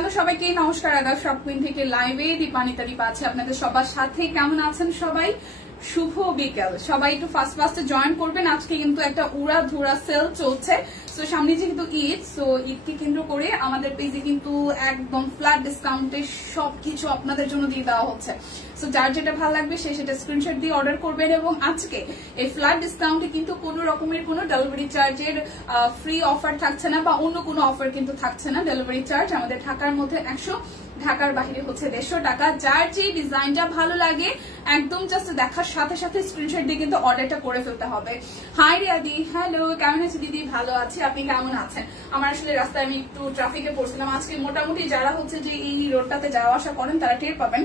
Hello সবাইকে, নমস্কার। আদাব সব কুইন থেকে লাইভে দীপানিতা দীপা আছে আপনাদের সবার সাথে। কেমন আছেন সবাই? শুভ বিকেল। সবাই একটু ফার্স্টে জয়েন করবেন। আজকে কিন্তু একটা উড়াধুরা সেল চলছে। সো সামনে যেহেতু ঈদ, সো ঈদকে কেন্দ্র করে আমাদের পেজে কিন্তু একদম ফ্ল্যাট ডিসকাউন্টে সবকিছু আপনাদের জন্য দিয়ে দেওয়া হচ্ছে। সো যার যেটা ভালো লাগবে সে সেটা স্ক্রিনশট দিয়ে অর্ডার করবেন। এবং আজকে এই ফ্ল্যাট ডিসকাউন্টে কিন্তু কোনো রকমের কোনো ডেলিভারি চার্জের ফ্রি অফার থাকছে না, বা অন্য কোনো অফার কিন্তু থাকছে না। ডেলিভারি চার্জ আমাদের ঢাকার মধ্যে 100, ঢাকার বাইরে হচ্ছে 150 টাকা। যার যে ডিজাইনটা ভালো লাগে একদম জাস্ট দেখার সাথে সাথে স্ক্রিনশট দিয়ে কিন্তু অর্ডারটা করে ফেলতে হবে। হাই রিয়াদি, হ্যালো, কেমন আছে দিদি? ভালো আছি, আপনি কেমন আছেন? আমার আসলে রাস্তায় আমি একটু ট্রাফিকে পড়ছিলাম আজকে। মোটামুটি যারা হচ্ছে যে এই রোডটাতে যাওয়া আসা করেন তারা টের পাবেন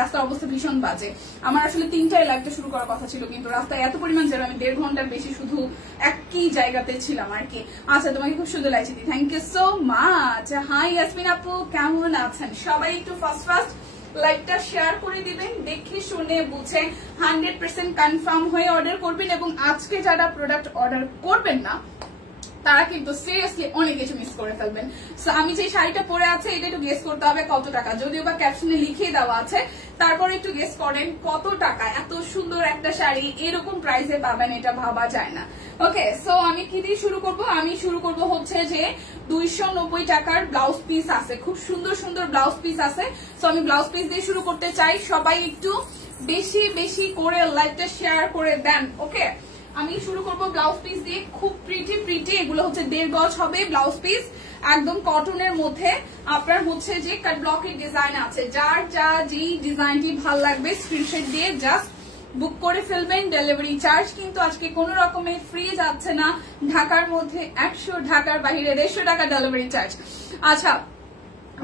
রাস্তার অবস্থা ভীষণ বাজে। আমার আসলে 3টায় লাইভটা শুরু করার কথা ছিল, কিন্তু রাস্তায় এত পরিমাণ জ্যাম, আমি 1.5 ঘন্টার বেশি শুধু একই জায়গাতে ছিলাম আর কি। আচ্ছা, তোমাকে খুব সুন্দর লাগছে, thank you so much. Hi Yasmin আপু, কেমন আছেন? সবাই একটু ফার্স্ট লাইভটা শেয়ার করে দিবেন, দেখে শুনে বুঝে 100% কনফার্ম হয়ে অর্ডার করবেন। এবং আজকে যারা প্রোডাক্ট অর্ডার করবেন না তারা কিন্তু সিরিয়াসলি অনেক কিছু মিস করে ফেলবেন। সো আমি যে শাড়িটা পরে আছে এটা একটু গেস করতে হবে কত টাকা, যদিও বা ক্যাপশনে লিখে দেওয়া আছে, তারপরে একটু গেস করেন কত টাকা। এত সুন্দর একটা শাড়ি এরকম প্রাইসে পাবেন এটা ভাবা যায় না। ওকে, সো আমি কি দিয়ে শুরু করব? আমি শুরু করব হচ্ছে যে 290 টাকার ব্লাউজ পিস আছে, খুব সুন্দর সুন্দর ব্লাউজ পিস আছে। সো আমি ব্লাউজ পিস দিয়ে শুরু করতে চাই। সবাই একটু বেশি বেশি করে লাইভটা শেয়ার করে দেন। ওকে, আমি শুরু করব ব্লাউজ পিস দিয়ে। খুব প্রিটি এগুলো হচ্ছে 1.5 গজ হবে ব্লাউজ পিস, একদম কটনের মধ্যে। আপনার হচ্ছে যে কাট ব্লকের ডিজাইন আছে, যার যা যে ডিজাইনটি ভালো লাগবে স্ক্রিনশট দিয়ে জাস্ট বুক করে ফেলবেন। ডেলিভারি চার্জ কিন্তু আজকে কোনো রকমের ফ্রি যাচ্ছে না। ঢাকার মধ্যে 100, ঢাকার বাইরে 150 টাকা ডেলিভারি চার্জ। আচ্ছা,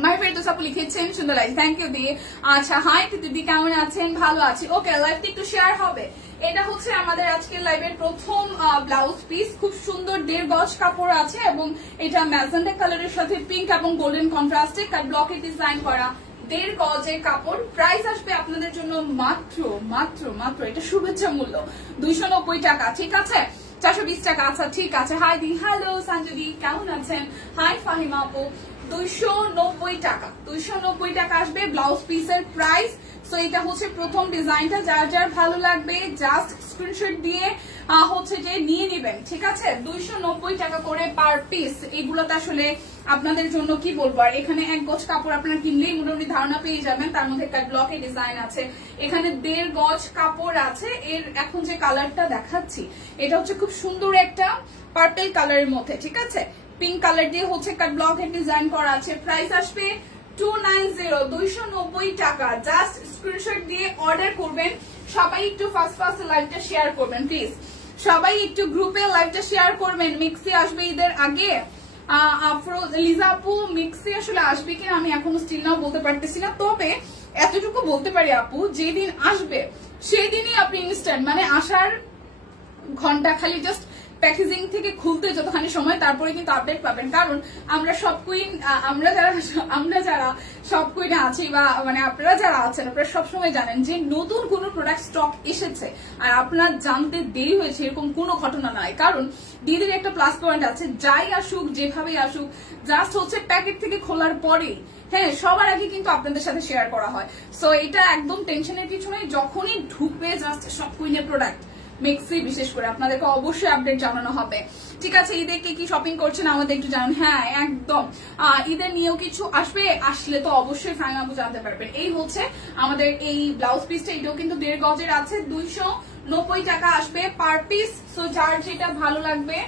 মাই ফেরদৌস আপু লিখেছেন সুন্দর লাগছে, থ্যাংক ইউ দিয়ে। আচ্ছা, হাই দিদি, কেমন আছেন? ভালো আছি। ওকে, লাইভটি একটু শেয়ার হবে। এটা হচ্ছে আমাদের আজকের লাইভের প্রথম ব্লাউজ পিস। খুব সুন্দর 1.5 গজ কাপড় আছে এবং এটা ম্যাজেন্টা কালারের সাথে পিঙ্ক এবং গোল্ডেন কন্ট্রাস্টে কাট ব্লকে ডিজাইন করা 1.5 গজের কাপড়। প্রাইস আসবে আপনাদের জন্য মাত্র মাত্র মাত্র, এটা শুভেচ্ছা মূল্য 290 টাকা। ঠিক আছে, 420 টাকা। আচ্ছা ঠিক আছে। হাই দি, হ্যালো সঞ্জুদি, কেমন আছেন? হাই ফাহিমা আপু, 290 টাকা। 290 টাকা আসবে ব্লাউজ পিসের প্রাইস। সো এটা হচ্ছে প্রথম ডিজাইনটা। যার যার ভালো লাগবে জাস্ট স্ক্রিনশট দিয়ে হচ্ছে যে নিয়ে নেবেন। ঠিক আছে, 290 টাকা করে পার পিস। এগুলোতে আসলে আপনাদের জন্য কি বলবো, আর এখানে 1 গজ কাপড় আপনারা কিনলেই মোটামুটি ধারণা পেয়ে যাবেন। তার মধ্যে একটা ব্লকে ডিজাইন আছে, এখানে 1.5 গজ কাপড় আছে। এর এখন যে কালারটা দেখাচ্ছি এটা হচ্ছে খুব সুন্দর একটা পার্পল কালারের মধ্যে। ঠিক আছে, পিঙ্ক কালার দিয়ে হচ্ছে কাট ব্লকের ডিজাইন করা আছে। প্রাইস আসবে 290 টাকা। জাস্ট স্ক্রিনশট দিয়ে অর্ডার করবেন। সবাই একটু ফার্স্ট লাইভটা শেয়ার করবেন প্লিজ। সবাই একটু গ্রুপে লাইভটা শেয়ার করবেন। মিক্সি আসবে ঈদের আগে। লিজা আপু, মিক্সি আসলে আসবে কিনা আমি এখনো স্টিল নাও বলতে পারতেছি না, তবে এতটুকু বলতে পারি আপু, যেদিন আসবে সেই দিনই আপনি ইনস্ট্যান্ট, মানে আসার ঘন্টা খালি জাস্ট প্যাকেজিং থেকে খুলতে যতখানি সময়, তারপরে কিন্তু আপডেট পাবেন। কারণ আমরা সব কুইন, আমরা যারা সব কুইনে আছি, বা মানে আপনারা যারা আছেন, আপনারা সবসময় জানেন যে নতুন কোনো প্রোডাক্ট স্টক এসেছে আর আপনার জানতে দেরি হয়েছে এরকম কোনো ঘটনা নয়। কারণ দিদির একটা প্লাস পয়েন্ট আছে, যাই আসুক যেভাবেই আসুক জাস্ট হচ্ছে প্যাকেট থেকে খোলার পরেই, হ্যাঁ, সবার আগে কিন্তু আপনাদের সাথে শেয়ার করা হয়। সো এটা একদম টেনশনের কিছু নেই, যখনই ঢুকবে জাস্ট সব কুইনের প্রোডাক্ট, মিক্সি বিশেষ করে আপনাদেরকে অবশ্যই আপডেট জানানো হবে। ঠিক আছে, ঈদে কে কি শপিং করছেন আমাদের একটু জানান। হ্যাঁ একদম, ঈদের নিয়েও কিছু আসবে, আসলে তো অবশ্যই ফাইন আপু জানতে পারবেন। এই হচ্ছে আমাদের এই ব্লাউজ পিসটা, এটাও কিন্তু 1.5 গজের আছে, 290 টাকা আসবে পার পিস। সো যার যেটা ভালো লাগবে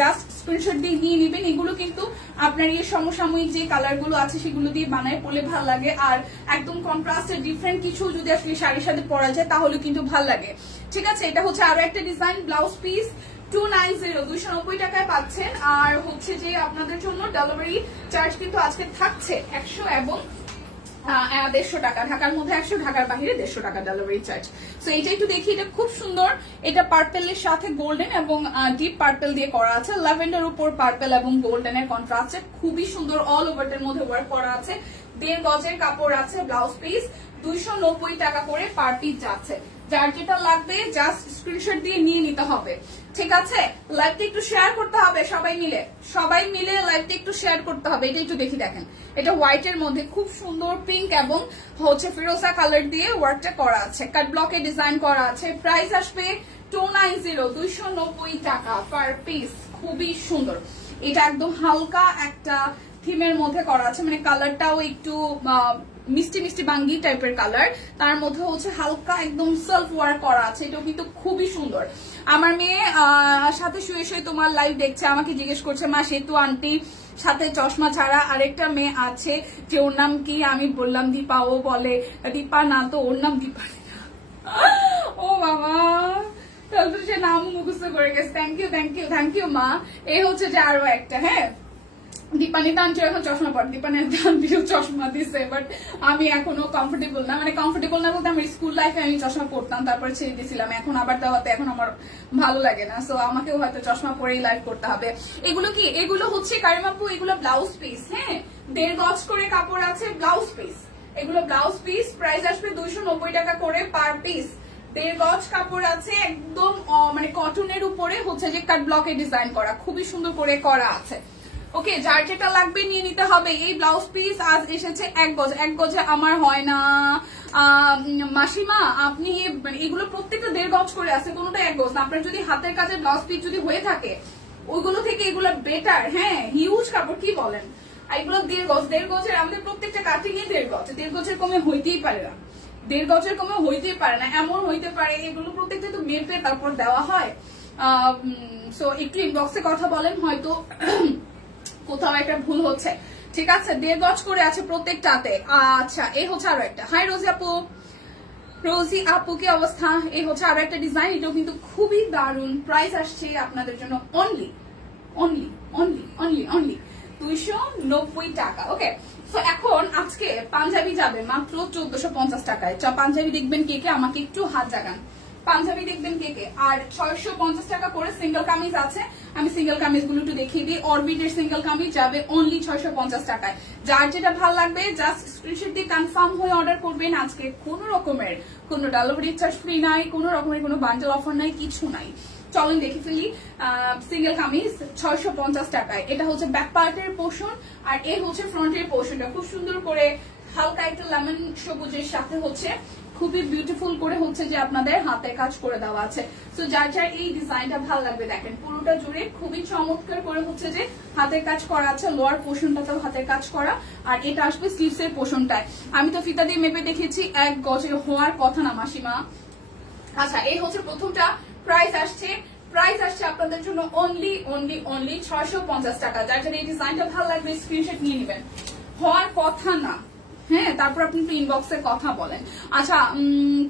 জাস্ট স্ক্রিনশট দিয়ে নিয়ে নেবেন। এগুলো কিন্তু আপনার এই সমসাময়িক যে কালার গুলো আছে সেগুলো দিয়ে বানায় পরলে ভালো লাগে, আর একদম কন্ট্রাস্টের ডিফারেন্ট কিছু যদি আসলে শাড়ির সাথে পরা যায় তাহলে কিন্তু ভালো লাগে। ঠিক আছে, এটা হচ্ছে আরো একটা ডিজাইন ব্লাউজ পিস, 290 টাকায় পাচ্ছেন। আর হচ্ছে যে আপনাদের জন্য ডেলিভারি চার্জ কিন্তু আজকে থাকছে 100 এবং 150 টাকা। ঢাকার মধ্যে 100, ঢাকার বাইরে 150 টাকা ডেলিভারি চার্জ। সো এটা একটু দেখি, এটা খুব সুন্দর। এটা পার্পেলের সাথে গোল্ডেন এবং ডিপ পার্পেল দিয়ে করা আছে, ল্যাভেন্ডার উপর পার্পেল এবং গোল্ডেনের কন্ট্রাস্টে খুবই সুন্দর অল ওভারটার মধ্যে ওয়ার্ক করা আছে। 1.5 গজের কাপড় আছে, ব্লাউজ পিস 290 টাকা করে পার পিস যাচ্ছে। যার যেটা লাগবে জাস্ট স্ক্রিনশট দিয়ে নিয়ে নিতে হবে, ঠিক আছে? লাইভটা একটু শেয়ার করতে হবে সবাই মিলে লাইভটা একটু শেয়ার করতে হবে। এটা একটু দেখি, দেখেন এটা হোয়াইটের মধ্যে খুব সুন্দর পিঙ্ক এবং হচ্ছে ফিরোজা কালার দিয়ে ওয়ার্কটা করা আছে, কাট ব্লকে ডিজাইন করা আছে। প্রাইস আসবে 290, 290 টাকা পার পিস। খুবই সুন্দর, এটা একদম হালকা একটা থিমের মধ্যে করা আছে, মানে কালারটাও একটু মিষ্টি মিষ্টি বাঙ্গি টাইপের কালার, তার মধ্যে হচ্ছে হালকা একদম সেলফ ওয়ার্ক করা আছে। এটাও কিন্তু খুবই সুন্দর। আমার মেয়ে সাথে শুয়ে শুয়ে তোমার লাইভ দেখছে, আমাকে জিজ্ঞেস করছে মা সেতু আন্টি সাথে চশমা ছাড়া আরেকটা মেয়ে আছে যে ওর নাম কি? আমি বললাম দীপা। ও বলে দীপা না তো, ওর নাম দীপা। ও বাবা, তাহলে তো সে নাম মুখস্থ করে গেছে। থ্যাংক ইউ মা। এই হচ্ছে যে আরো একটা, হ্যাঁ দীপানিতা আন্টি এখন চশমা পড়ে, দীপানিতা আন্টিও চশমা দিছে, বাট আমি এখনো কমফোর্টেবল না, মানে কমফোর্টেবল না বলতে আমার স্কুল লাইফে আমি চশমা পড়তাম, তারপরে ছেড়ে দিয়েছিলাম, এখন আবার দেওয়াতে এখন আমার ভালো লাগে না, সো আমাকেও হয়তো চশমা পরেই লাইভ করতে হবে। এগুলো কি? এগুলো হচ্ছে কারিমাপু, এগুলো ব্লাউজ পিস, হ্যাঁ 1.5 গজ করে কাপড় আছে, ব্লাউজ পিস। এগুলো ব্লাউজ পিস, প্রাইস আসবে 290 টাকা করে পার পিস। 1.5 গজ কাপড় আছে, একদম মানে কটনের উপরে হচ্ছে যে কাট ব্লকে ডিজাইন করা, খুবই সুন্দর করে করা আছে। ওকে, যার যেটা লাগবে নিয়ে নিতে হবে। এই ব্লাউজ পিস আজ এসেছে 1 গজ, 1 গজে আমার হয় না মাসিমা। আপনি এগুলো প্রত্যেকটা 1.5 গজ করে আছে, কোনোটা 1 গজ না। আপনার যদি হাতের কাজের ব্লাউজ পিস যদি হয়ে থাকে ওইগুলো থেকে এগুলো বেটার, হ্যাঁ হিউজ কাপড়, কি বলেন? এগুলো 1.5 গজ, 1.5 গজের আমাদের প্রত্যেকটা কাটিং 1.5 গজ, 1.5 গজের কমে হইতেই পারে না, 1.5 গজের কমে হইতেই পারে না। এমন হইতে পারে এগুলো প্রত্যেকটা তো মেপে তারপর দেওয়া হয়। সো একটু ইনবক্সে কথা বলেন, হয়তো কোথাও একটা ভুল হচ্ছে, ঠিক আছে? 1.5 গজ করে আছে প্রত্যেকটাতে। আচ্ছা, এই হচ্ছে আরো একটা। হাই রোজি আপু কি অবস্থা? এই হচ্ছে আরো একটা ডিজাইন, এটাও কিন্তু খুবই দারুণ। প্রাইস আসছে আপনাদের জন্য অনলি 290 টাকা। ওকে, তো এখন আজকে পাঞ্জাবি যাবে মাত্র 1450 টাকায়। পাঞ্জাবি দেখবেন কে কে? আমাকে একটু হাত জাগান। পাঞ্জাবি দেখবেন কে কে? আর 650 টাকা করে সিঙ্গেল কামিজ আছে, আমি সিঙ্গেল কামিজ গুলো একটু দেখিয়ে দিই। অরবিটের সিঙ্গেল কামিজ যাবে অনলি 650 টাকায়। যার যেটা ভালো লাগবে জাস্ট স্ক্রিনশট দিয়ে কনফার্ম হয়ে অর্ডার করবেন। আজকে কোনো রকমের কোনো ডেলিভারি চার্জ ফ্রি নাই, কোনো রকমের কোনো বান্ডেল অফার নাই, কিছু নাই। চলেন দেখে ফেলি। সিঙ্গেল কামিজ 650 টাকায়। এটা হচ্ছে ব্যাক পার্টের পোর্শন আর এই হচ্ছে ফ্রন্টের পোর্শনটা, খুব সুন্দর করে হালকা একটা লেমন সবুজের সাথে হচ্ছে খুবই বিউটিফুল করে হচ্ছে যে আপনাদের হাতে কাজ করে দেওয়া আছে। সো যার যার এই ডিজাইনটা ভালো লাগবে দেখেন পুরোটা জুড়ে খুবই চমৎকার করে হচ্ছে যে হাতের কাজ করা আছে। লোয়ার পোর্শনটাতেও হাতের কাজ করা, আর এটা আসবে স্লিভস এর পোর্শনটায়। আমি তো ফিতা দিয়ে মেপে দেখেছি 1 গজের হওয়ার কথা না মাসিমা। আচ্ছা, এই হচ্ছে প্রথমটা। প্রাইস আসছে আপনাদের জন্য অনলি 650 টাকা। যার যার এই ডিজাইনটা ভালো লাগবে স্ক্রিনশট নিয়ে নেবেন, হওয়ার কথা না, হ্যাঁ। তারপর আপনি একটু ইনবক্সে কথা বলেন। আচ্ছা,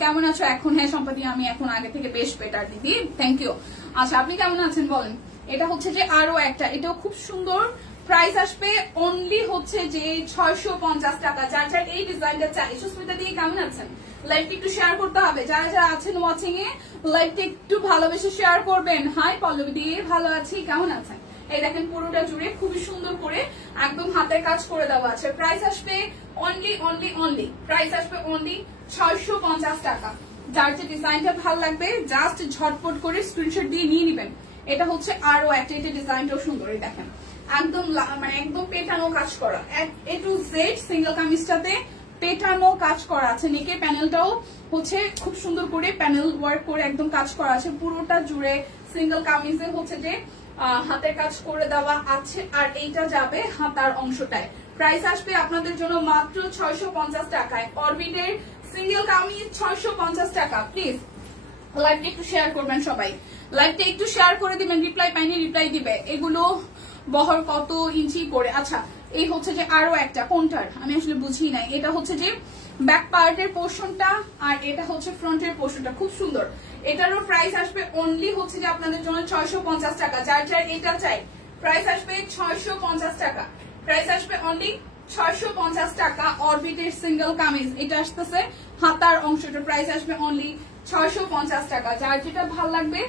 কেমন আছো এখন? হ্যাঁ সম্পাদি, আমি এখন আগে থেকে বেশ বেটার দিদি, থ্যাংক ইউ। আচ্ছা, আপনি কেমন আছেন বলেন। এটা হচ্ছে যে আরো একটা, এটাও খুব সুন্দর। প্রাইস আসবে অনলি হচ্ছে যে 650 টাকা। যার যার এই ডিজাইনটা চাই, সুস্মিতা দিয়ে কেমন আছেন? লাইভটা একটু শেয়ার করতে হবে। যারা যারা আছেন ওয়াচিং এ লাইভটা একটু ভালোবেসে শেয়ার করবেন। হাই পল্লবী দিয়ে, ভালো আছি, কেমন আছেন? এই দেখেন পুরোটা জুড়ে খুবই সুন্দর করে একদম হাতের কাজ করে দেওয়া আছে। প্রাইস আসবে অনলি প্রাইস আসবে অনলি 650 টাকা। যার যে ডিজাইনটা ভালো লাগবে জাস্ট ঝটপট করে স্ক্রিনশট দিয়ে নিয়ে নেবেন। এটা হচ্ছে আরো একটা, এটা ডিজাইনটাও সুন্দর। দেখেন একদম মানে একদম পেটানো কাজ করা, A to Z সিঙ্গেল কামিজটাতে পেটানো কাজ করা আছে। নেকের প্যানেলটাও হচ্ছে খুব সুন্দর করে প্যানেল ওয়ার্ক করে একদম কাজ করা আছে পুরোটা জুড়ে। সিঙ্গেল কামিজে হচ্ছে যে হাতের কাজ করে দেওয়া আছে, আর এইটা যাবে হাতার অংশটায়। প্রাইস আসবে আপনাদের জন্য মাত্র 650 টাকায়। অরবিটের সিঙ্গেল কামিজ 650 টাকা। প্লিজ লাইভটা একটু শেয়ার করবেন সবাই, লাইভটা একটু শেয়ার করে দিবেন। রিপ্লাই পাইনি, রিপ্লাই দিবে। এগুলো বহর কত ইঞ্চি করে? আচ্ছা, এই হচ্ছে যে আরো একটা, কোনটার আমি আসলে বুঝি নাই। এটা হচ্ছে যে ব্যাক পার্টের পোর্শনটা আর এটা হচ্ছে ফ্রন্টের পোর্শনটা, খুব সুন্দর। এটারও প্রাইস আসবে অনলি হচ্ছে যে আপনাদের জন্য 650 টাকা। যার যার এটা চাই প্রাইস আসবে 650 টাকা। প্রাইস আসবে অনলি 650 টাকা। অরবিটের সিঙ্গেল কামিজ, এটা আসতেছে হাতার অংশটা, প্রাইস আসবে অনলি 650 টাকা। যার যেটা ভালো লাগবে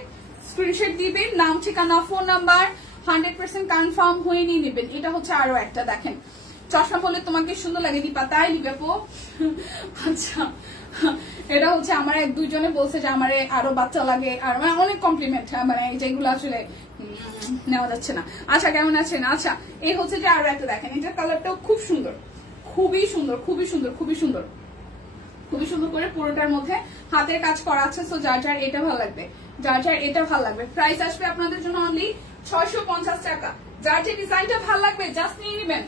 স্ক্রিনশট দিবেন, নাম ঠিকানা ফোন নাম্বার 100% কনফার্ম হয়ে নিয়ে নেবেন। এটা হচ্ছে আরো একটা, দেখেন চশমা পরলে তোমাকে সুন্দর লাগে দীপা, তাই দিবে আপু? আচ্ছা, এটা হচ্ছে আমার এক দুইজনে বলছে যে আমার আরো বাচ্চা লাগে, আর অনেক কমপ্লিমেন্ট, মানে যেগুলো আসলে নেওয়া যাচ্ছে না। আচ্ছা কেমন আছেন? আচ্ছা এই হচ্ছে যে আরো একটা দেখেন, এটার কালারটাও খুব সুন্দর, খুবই সুন্দর, খুবই সুন্দর, খুবই সুন্দর, খুবই সুন্দর করে পুরোটার মধ্যে হাতের কাজ করা আছে। সো যার যার এটা ভালো লাগবে, যার যার এটা ভালো লাগবে, প্রাইস আসবে আপনাদের জন্য অনলি 650 টাকা। যার যে ডিজাইনটা ভালো লাগবে জাস্ট নিয়ে নেবেন,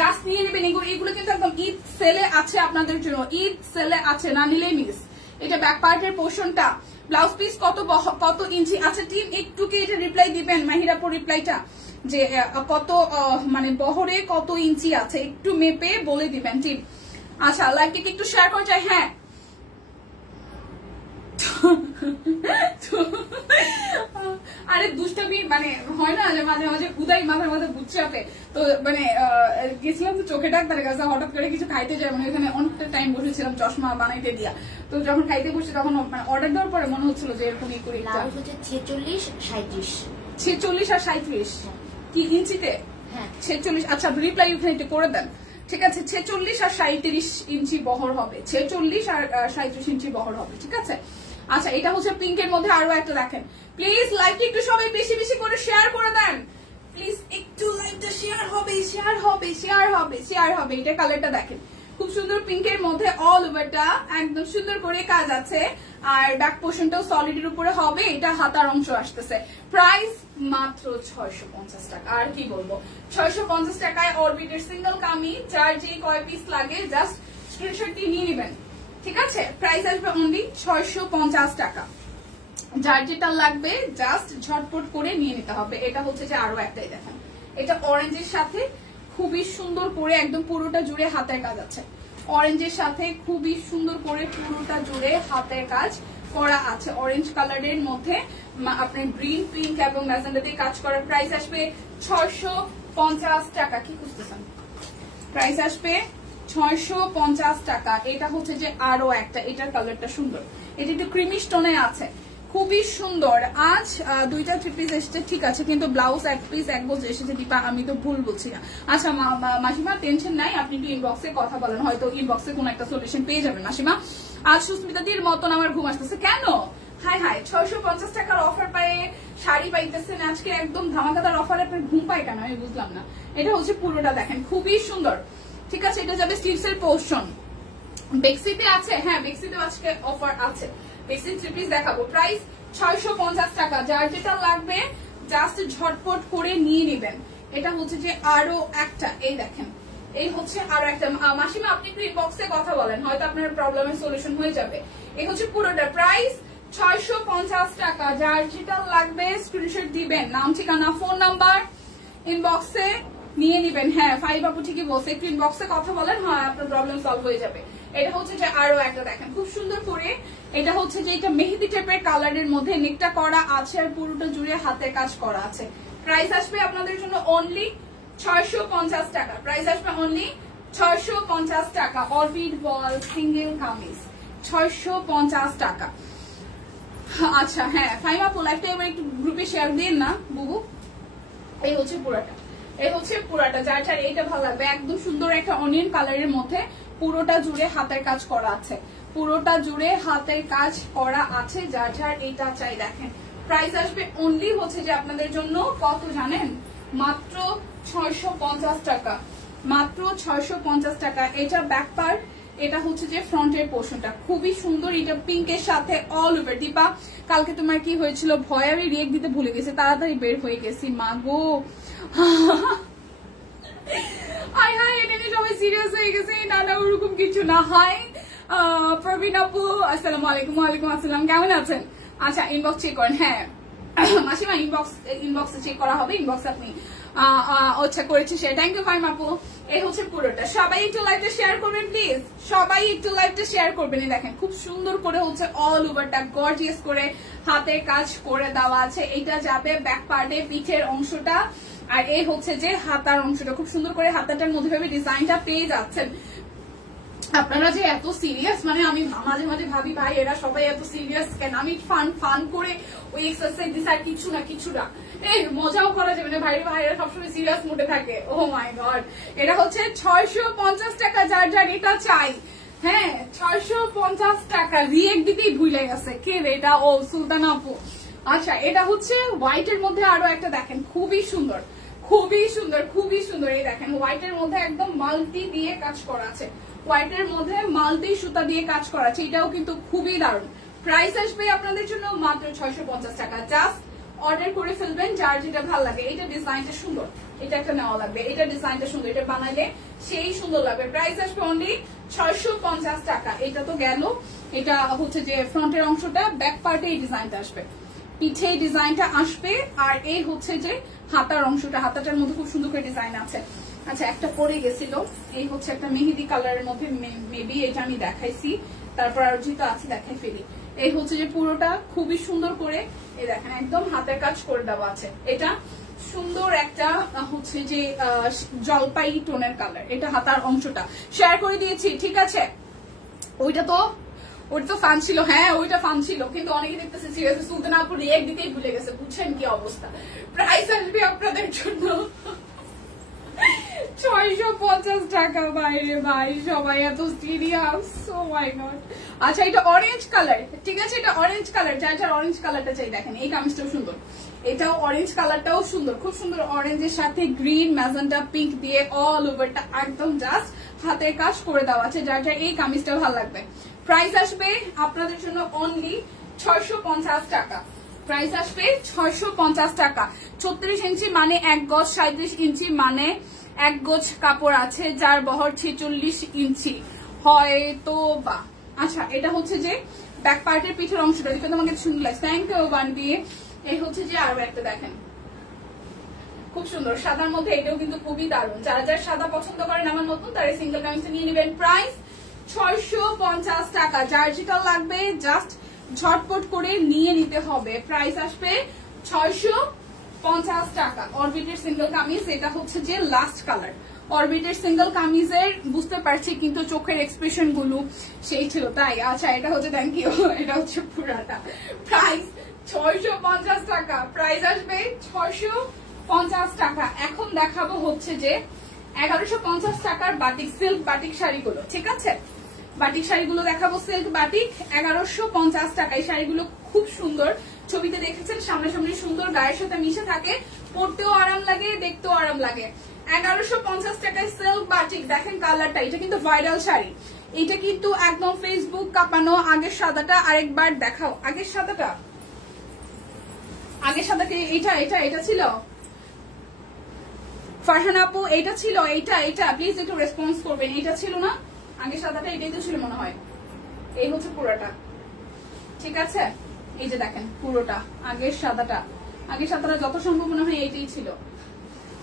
জাস্ট নিয়ে নেবেন। এগুলো কিন্তু একদম ঈদ সেলে আছে আপনাদের জন্য, ঈদ সেলে আছে, না নিলে মিস। এটা ব্যাক পার্টের পোর্শনটা, ব্লাউজ পিস কত ইঞ্চি আছে টিম একটু কি এটা রিপ্লাই দিবেন, মাহিরাপুর রিপ্লাইটা যে কত মানে বহরে কত ইঞ্চি আছে একটু মেপে বলে দিবেন টিম। আচ্ছা লাইভটিকে একটু শেয়ার করে যায়। হ্যাঁ আরে দুষ্টামি মানে হয় না যে মাঝে মাঝে উদয় মাঝে মাঝে বুঝছাপে, তো মানে গেছিলাম তো চোখে ডাক্তারের কাছে, হঠাৎ করে কিছু খাইতে যাই, মানে এখানে অনেকটা টাইম বসেছিলাম চশমা বানাইতে দিয়া, তো যখন খাইতে বসে তখন মানে অর্ডার দেওয়ার পরে মনে হচ্ছিল যে এরকম ই করি। 46 আর 37 কি ইঞ্চিতে? হ্যাঁ 46। আচ্ছা রিপ্লাই ওখানে একটু করে দেন, ঠিক আছে? 46 আর 37 ইঞ্চি বহর হবে, 46 আর 37 ইঞ্চি বহর হবে, ঠিক আছে? আচ্ছা এটা হচ্ছে পিঙ্কের মধ্যে আরো একটা দেখেন, প্লিজ লাইভটি একটু সবাই বেশি বেশি করে শেয়ার করে দেন, প্লিজ একটু লাইভটা শেয়ার হবে, শেয়ার হবে, শেয়ার হবে, শেয়ার হবে। এটা কালারটা দেখেন, খুব সুন্দর পিঙ্কের মধ্যে অল ওভারটা একদম সুন্দর করে কাজ আছে, আর ব্যাক পোর্শনটাও সলিডের উপরে হবে, এটা হাতার অংশ আসতেছে। প্রাইস মাত্র 650 টাকা, আর কি বলবো, 650 টাকায় অরবিটের সিঙ্গেল কামি, যার যে কয় পিস লাগে জাস্ট স্ক্রিনশট দিয়ে নিয়ে নেবেন, ঠিক আছে? প্রাইস আসবে অনলি 650 টাকা, যার যেটা লাগবে জাস্ট ঝটপট করে নিয়ে নিতে হবে। এটা হচ্ছে যে আরো একটাই দেখেন, এটা অরেঞ্জের সাথে খুবই সুন্দর করে একদম পুরোটা জুড়ে হাতের কাজ আছে, অরেঞ্জের সাথে খুবই সুন্দর করে পুরোটা জুড়ে হাতের কাজ করা আছে, অরেঞ্জ কালারের মধ্যে আপনার গ্রিন পিঙ্ক এবং ম্যাজেন্ডা দিয়ে কাজ করার। প্রাইস আসবে 650 টাকা। কি খুঁজতেছেন? প্রাইস আসবে 650 টাকা। এটা হচ্ছে যে আরো একটা, এটার কালারটা সুন্দর, এটা একটু ক্রিমি স্টোনে আছে, খুবই সুন্দর। আজ দুইটা 3 পিস এসেছে, ঠিক আছে, কিন্তু ব্লাউজ 1 পিস 1 গজ এসেছে দীপা, আমি তো ভুল বলছি না। আচ্ছা মাসিমা টেনশন নাই, আপনি একটু ইনবক্সে কথা বলেন, হয়তো ইনবক্সে কোনো একটা সলিউশন পেয়ে যাবেন মাসিমা। আজ সুস্মিতা দির মতন আমার ঘুম আসতেছে কেন? হাই হাই, 650 টাকার অফার পায়ে শাড়ি পাইতেছেন আজকে, একদম ধামাকাদার অফারে আপনার ঘুম পায় কেন আমি বুঝলাম না। এটা হচ্ছে পুরোটা দেখেন, খুবই সুন্দর, ঠিক আছে? এটা যাবে স্লিভস এর পোর্শন, বেক্সিতে আছে, হ্যাঁ বেক্সিতে আজকে অফার আছে, বেক্সি 3 পিস দেখাবো। প্রাইস 650 টাকা, যার যেটা লাগবে জাস্ট ঝটপট করে নিয়ে নেবেন। এটা হচ্ছে যে আরো একটা, এই দেখেন, এই হচ্ছে আরো একটা। মাসিমা আপনি একটু ইনবক্সে কথা বলেন, হয়তো আপনার প্রবলেমের সলিউশন হয়ে যাবে। এই হচ্ছে পুরোটা, প্রাইস 650 টাকা, যার যেটা লাগবে স্ক্রিনশট দিবেন, নাম ঠিকানা ফোন নাম্বার ইনবক্সে নিয়ে নিবেন। হ্যাঁ 5 আপু ঠিকই বলছে, একটু ইনবক্সে কথা বলেন, হ্যাঁ আপনার প্রবলেম সলভ হয়ে যাবে। এটা হচ্ছে যে আরো একটা দেখেন, খুব সুন্দর করে, এটা হচ্ছে যে এটা মেহেদি টাইপের কালারের মধ্যে নেকটা করা আছে আর পুরোটা জুড়ে হাতে কাজ করা আছে। প্রাইস আসবে আপনাদের জন্য অনলি 650 টাকা, প্রাইস আসবে অনলি 650 টাকা। অরবিট বল সিঙ্গেল কামিজ 650 টাকা। আচ্ছা হ্যাঁ 5 আপু লাইভটা এবার একটু গ্রুপে শেয়ার দিন না বুবু। এই হচ্ছে পুরাটা, এই হচ্ছে পুরাটা, যার যার এইটা ভালো লাগবে, একদম সুন্দর একটা অনিয়ন কালারের মধ্যে পুরোটা জুড়ে হাতের কাজ করা আছে, পুরোটা জুড়ে হাতের কাজ করা আছে, যার যার এইটা চাই দেখেন। প্রাইস আসবে অনলি হচ্ছে যে আপনাদের জন্য কত জানেন, মাত্র 650 টাকা, মাত্র 650 টাকা। এটা ব্যাক পার্ট, এটা হচ্ছে যে ফ্রন্টের পোর্শনটা খুবই সুন্দর, এটা পিঙ্কের সাথে অল ওভার। দীপা কালকে তোমার কি হয়েছিল? ভয় আমি রিয়েক্ট দিতে ভুলে গেছি, তাড়াতাড়ি বের হয়ে গেছি, মা গো হাই হাই, এটা নিয়ে সবাই সিরিয়াস হয়ে গেছে। না না ওরকম কিছু না। হাই প্রবীণ আপু, আসসালামু আলাইকুম। ওয়ালাইকুম আসসালাম, কেমন আছেন? আচ্ছা ইনবক্স চেক করেন। হ্যাঁ মাসিমা ইনবক্সে চেক করা হবে, ইনবক্স আপনি আচ্ছা করেছি শেয়ার, থ্যাংক ইউ ফাইম আপু। এই হচ্ছে পুরোটা, সবাই একটু লাইভটা শেয়ার করবেন প্লিজ, সবাই একটু লাইভটা শেয়ার করবেন। দেখেন খুব সুন্দর করে হচ্ছে অল ওভারটা গর্জিয়াস করে হাতের কাজ করে দেওয়া আছে। এটা যাবে ব্যাক পার্টে পিঠের অংশটা, আর এই হচ্ছে যে হাতার অংশটা, খুব সুন্দর করে হাতাটার মধ্যে ভাবে ডিজাইনটা পেয়ে যাচ্ছেন। আপনারা যে এত সিরিয়াস, মানে আমি মাঝে মাঝে ভাবি ভাই এরা সবাই এত সিরিয়াস কেন? আমি ফান করে ওই এক্সারসাইজ দিস আর কিছু না এই মজাও করা যাবে না। ভাইরা সবসময় সিরিয়াস মুডে থাকে। ও মাই গড, এটা হচ্ছে 650 টাকা। যার এটা চাই, হ্যাঁ 650 টাকা। রিয়েক্ট দিতেই ভুলে গেছে কে রে এটা? ও সুলতানা আপু। আচ্ছা, এটা হচ্ছে হোয়াইটের মধ্যে আরো একটা দেখেন, খুবই সুন্দর। এই দেখেন হোয়াইটের মধ্যে একদম মাল্টি দিয়ে কাজ করা আছে, হোয়াইটের মধ্যে মাল্টি সুতা দিয়ে কাজ করা আছে। এটাও কিন্তু খুবই দারুণ। প্রাইস আসবে আপনাদের জন্য মাত্র 650 টাকা। জাস্ট অর্ডার করে ফেলবেন যার যেটা ভালো লাগে। এটা ডিজাইনটা সুন্দর, এটা একটা নেওয়া লাগবে। এটা ডিজাইনটা সুন্দর, এটা বানাইলে সেই সুন্দর লাগবে। প্রাইস আসবে অনলি 650 টাকা। এটা তো গেল, এটা হচ্ছে যে ফ্রন্টের অংশটা, ব্যাক পার্টে এই ডিজাইনটা আসবে, পিঠে এই ডিজাইনটা আসবে। আর এই হচ্ছে যে হাতার অংশটা, হাতাটার মধ্যে খুব সুন্দর করে ডিজাইন আছে। আচ্ছা, একটা পরে গেছিল, এই হচ্ছে একটা মেহেদি কালারের মধ্যে, মেবি এটা আমি দেখাইছি, তারপর আর যেটা আছে দেখাই ফেলি। এই হচ্ছে যে পুরোটা খুবই সুন্দর করে এই দেখেন একদম হাতের কাজ করে দেওয়া আছে। এটা সুন্দর একটা হচ্ছে যে জলপাই টোনের কালার, এটা হাতার অংশটা শেয়ার করে দিয়েছি, ঠিক আছে? ওইটা তো ফান ছিল, হ্যাঁ ওইটা ফান ছিল, কিন্তু অনেকে দেখতেছে সিরিয়াস। সুলতানা আপু রিয়েক্ট দিতেই ভুলে গেছে, বুঝছেন কি অবস্থা। প্রাইস আসবে আপনাদের জন্য 650 টাকা। বাইরে ভাই সবাই এত সিরিয়াস, ও মাই গড। আচ্ছা, এটা অরেঞ্জ কালার, ঠিক আছে? এটা অরেঞ্জ কালার, যার অরেঞ্জ কালারটা চাই দেখেন। এই কামিজটাও সুন্দর, এটাও অরেঞ্জ কালারটাও সুন্দর, খুব সুন্দর। অরেঞ্জের সাথে গ্রিন, ম্যাজেন্টা, পিঙ্ক দিয়ে অল ওভারটা একদম জাস্ট হাতের কাজ করে দেওয়া আছে। যার এই কামিজটা ভালো লাগবে। প্রাইস আসবে আপনাদের জন্য অনলি 650 টাকা। প্রাইস আসবে 650 টাকা। 34 ইঞ্চি মানে 1 গজ, 37 ইঞ্চি মানে 1 গজ কাপড় আছে, যার বহর 46 ইঞ্চি হয়তো বা। আচ্ছা, এটা হচ্ছে যে ব্যাক পার্টের পিঠের অংশটা, এটা তোমাকে সুন্দর লাগছে, থ্যাংক ইউ ওয়ান দিয়ে। এই হচ্ছে যে আরো একটা দেখেন, খুব সুন্দর সাদার মধ্যে, এটাও কিন্তু খুবই দারুণ। যারা সাদা পছন্দ করেন আমার মতন, তারা সিঙ্গেল কামিজটা নিয়ে নেবেন। প্রাইস 650 টাকা। যার যেটা লাগবে জাস্ট ঝটপট করে নিয়ে নিতে হবে। প্রাইস আসবে 650 টাকা। অরবিটের সিঙ্গেল কামিজ, এটা হচ্ছে যে লাস্ট কালার। অরবিটের সিঙ্গেল কামিজের বুঝতে পারছি, কিন্তু চোখের এক্সপ্রেশন গুলো সেই ছিল তাই। আচ্ছা, এটা হচ্ছে থ্যাংক ইউ, এটা হচ্ছে পুরাটা। প্রাইস 650 টাকা। প্রাইস আসবে 650 টাকা। এখন দেখাবো হচ্ছে যে 1150 টাকার বাটিক, সিল্ক বাটিক শাড়িগুলো, ঠিক আছে? বাটিক শাড়িগুলো দেখাবো, সিল্ক বাটিক 1150 টাকা। এই শাড়িগুলো খুব সুন্দর, ছবিতে দেখেছেন, সামনাসামনি সুন্দর, গায়ের সাথে মিশে থাকে, পরতেও আরাম লাগে, দেখতেও আরাম লাগে। 1150 টাকায় সিল্ক বাটিক। দেখেন কালারটা, এটা কিন্তু ভাইরাল শাড়ি, এটা কিন্তু একদম ফেসবুক কাঁপানো। আগের সাদাটা আরেকবার দেখাও, আগের সাদাটা এটা ছিল ফারহানা আপু, এটা ছিল, এটা প্লিজ একটু রেসপন্স করবেন। এটা ছিল না আগে সাদাটা? এটাই তো ছিল মনে হয়। এই হচ্ছে পুরোটা, ঠিক আছে? এই যে দেখেন পুরোটা, আগের সাদাটা যত সম্ভব মনে হয় এইটাই ছিল।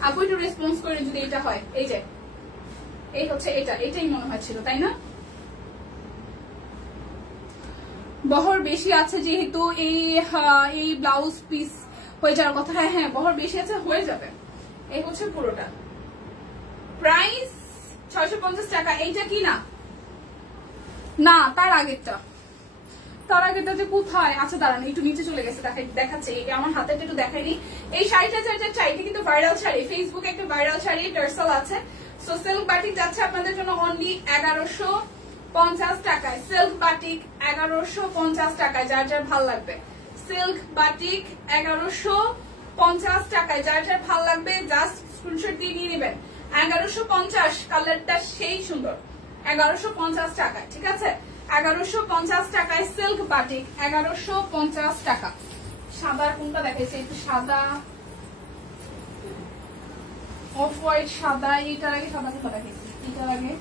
আপু একটু রেসপন্স করেন যদি এটা হয়। এই যে এই হচ্ছে এটাই মনে হয় ছিল, তাই না? বহর বেশি আছে যেহেতু এই ব্লাউজ পিস হয়ে যাওয়ার কথা। হ্যাঁ, বহর বেশি আছে, হয়ে যাবে। এই হচ্ছে পুরোটা। প্রাইস 650 টাকা। এইটা কি না তার আগেরটা যে কোথায়? আচ্ছা দাঁড়ান, একটু নিচে চলে গেছে, দেখাচ্ছে। আমার হাতে একটু দেখাইনি। এই শাড়িটা এটা কিন্তু ভাইরাল শাড়ি, ফেসবুকে একটা ভাইরাল শাড়ি, টার্সেল আছে। সো সিল্ক বাটিক যাচ্ছে আপনাদের জন্য অনলি 1150 টাকায়। সিল্ক বাটিক 1150 টাকায়, যার ভালো লাগবে। সিল্ক বাটিক 1150 টাকায়, যার ভালো লাগবে জাস্ট স্ক্রিনশট দিয়ে নিয়ে নেবেন। 1150, কালারটা সেই সুন্দর। 1150 টাকায়, ঠিক আছে? 1150 টাকায় সিল্ক বাটিক, 1150 টাকা। সাদার কোনটা দেখাইছে? একটু সাদা, অফ হোয়াইট সাদা। এইটার আগে সাদা কোনটা দেখাইছে? এটার আগে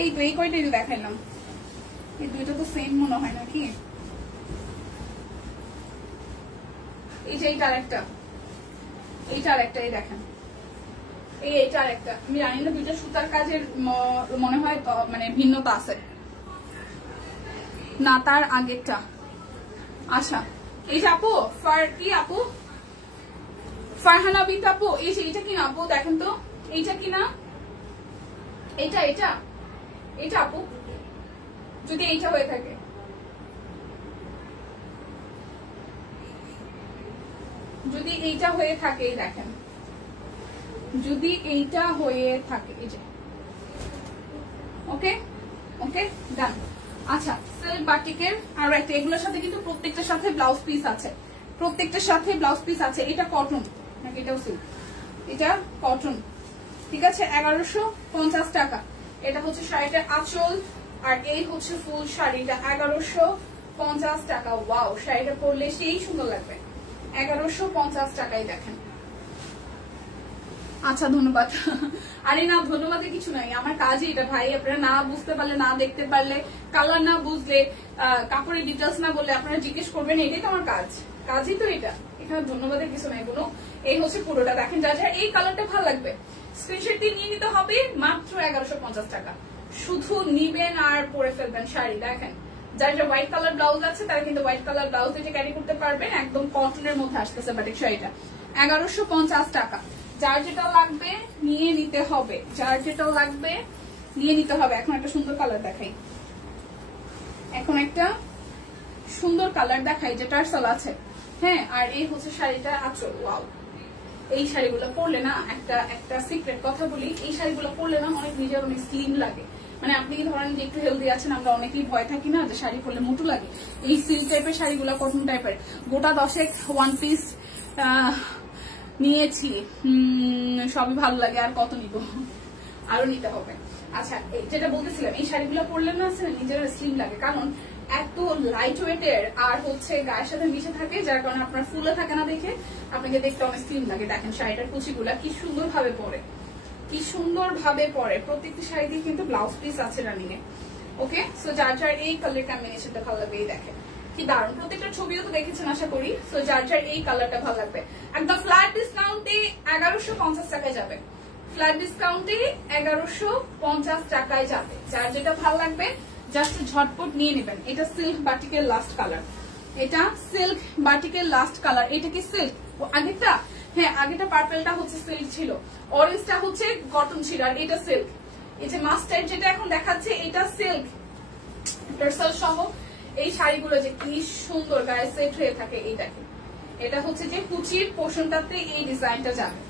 এই কয়টাই দেখাইলাম, এই দুইটা তো সেম মনে হয় নাকি? এই যে এইটার একটা, এই দেখেন, এইটার একটা। আমি জানি না, দুইটা সুতার কাজের মনে হয় মানে ভিন্নতা আছে না, তার আগেরটা। আচ্ছা, এই যে আপু কি আপু ফারহানা বিত আপু, এই যে এটা কি না আপু? দেখেন তো, এইটা কি না? এটা এটা এটা আপু যদি এইটা হয়ে থাকে, যদি এইটা হয়ে থাকে, দেখেন যদি এইটা হয়ে থাকে, এই যে ওকে ওকে ডান। আচ্ছা সিল্ক বাটিকের আরো একটা, এগুলোর সাথে কিন্তু প্রত্যেকটার সাথে ব্লাউজ পিস আছে, প্রত্যেকটার সাথে ব্লাউজ পিস আছে। এটা কটন নাকি এটাও সিল্ক? এটা কটন, ঠিক আছে। 1150 টাকা। এটা হচ্ছে শাড়িটার আঁচল, আর এই হচ্ছে ফুল শাড়িটা 1150 টাকা। ওয়াও, শাড়িটা পরলে সেই সুন্দর লাগবে। 1150 টাকায় দেখেন। আচ্ছা ধন্যবাদ। আরে না ধন্যবাদের কিছু নাই, আমার কাজই এটা ভাই। আপনারা না বুঝতে পারলে, না দেখতে পারলে, কালার না বুঝলে, কাপড়ের ডিটেলস না বললে আপনারা জিজ্ঞেস করবেন, এটাই তো আমার কাজ, কাজই তো এটা। এখানে ধন্যবাদের কিছু নাই কোনো। এই হচ্ছে পুরোটা দেখেন। যা যা এই কালারটা ভালো লাগবে স্ক্রিনশট দিয়ে নিয়ে নিতে হবে। মাত্র 1150 টাকা। শুধু নিবেন আর পরে ফেলবেন শাড়ি। দেখেন যার যা হোয়াইট কালার ব্লাউজ আছে তারা কিন্তু হোয়াইট কালার ব্লাউজ দিয়ে ক্যারি করতে পারবেন। একদম কটনের মধ্যে আসতেছে বাটিক শাড়িটা। 1150 টাকা। যার যেটা লাগবে নিয়ে নিতে হবে, যার যেটা লাগবে নিয়ে নিতে হবে। এখন একটা সুন্দর কালার দেখাই, এখন একটা সুন্দর কালার দেখাই যেটা টার্সাল আছে। হ্যাঁ, আর এই হচ্ছে শাড়িটা আঁচল। ওয়াও, এই শাড়িগুলো পরলে না, একটা সিক্রেট কথা বলি, এই শাড়িগুলো পরলে না অনেক নিজের অনেক স্লিম লাগে। মানে আপনি ধরেন যে একটু হেলদি আছেন, আমরা অনেকেই ভয় থাকি না যে শাড়ি পরলে মোটু লাগে। এই সিল্ক টাইপের শাড়িগুলো, কটন টাইপের, গোটা 10 ওয়ান পিস নিয়েছি, সবই ভালো লাগে। আর কত নিব, আরো নিতে হবে। আচ্ছা যেটা বলতেছিলাম, এই শাড়িগুলো পরলে না আছে নিজের স্লিম লাগে, কারণ এত লাইট ওয়েটের আর হচ্ছে গায়ের সাথে মিশে থাকে, যার কারণে আপনার ফুলে থাকে না, দেখে আপনাকে দেখতে অনেক স্লিম লাগে। দেখেন শাড়িটার কুচিগুলা কি সুন্দর ভাবে পরে, কি সুন্দর ভাবে পরে। প্রত্যেকটি শাড়ি দিয়ে কিন্তু ব্লাউজ পিস আছে রানিং এ। ওকে, সো যার যার এই কালার কম্বিনেশনটা ভালো লাগবে, এই দেখেন কি দারুণ। প্রত্যেকটা ছবিও তো দেখেছেন আশা করি। সো যার যার এই কালারটা ভালো লাগবে, একদম ফ্ল্যাট ডিসকাউন্টে 1150 টাকায় যাবে। ফ্ল্যাট ডিসকাউন্টে 1150 টাকায় যাবে। যার যেটা ভালো লাগবে জাস্ট ঝটপট নিয়ে নেবেন। এটা সিল্ক বাটিকের লাস্ট কালার, এটা সিল্ক বাটিকের লাস্ট কালার। এটা কি সিল্ক আগেরটা? হ্যাঁ, আগেটা পার্পেলটা হচ্ছে সিল্ক ছিল, অরেঞ্জটা হচ্ছে কটন ছিল, আর এটা সিল্ক। এই যে মাস্টার্ড যেটা এখন দেখাচ্ছে এটা সিল্ক টার্সাল সহ। এই শাড়িগুলো যে কি সুন্দর গায়ে সেট হয়ে থাকে, এই দেখেন। এটা হচ্ছে যে কুচির পোর্শনটাতে এই ডিজাইনটা যাবে,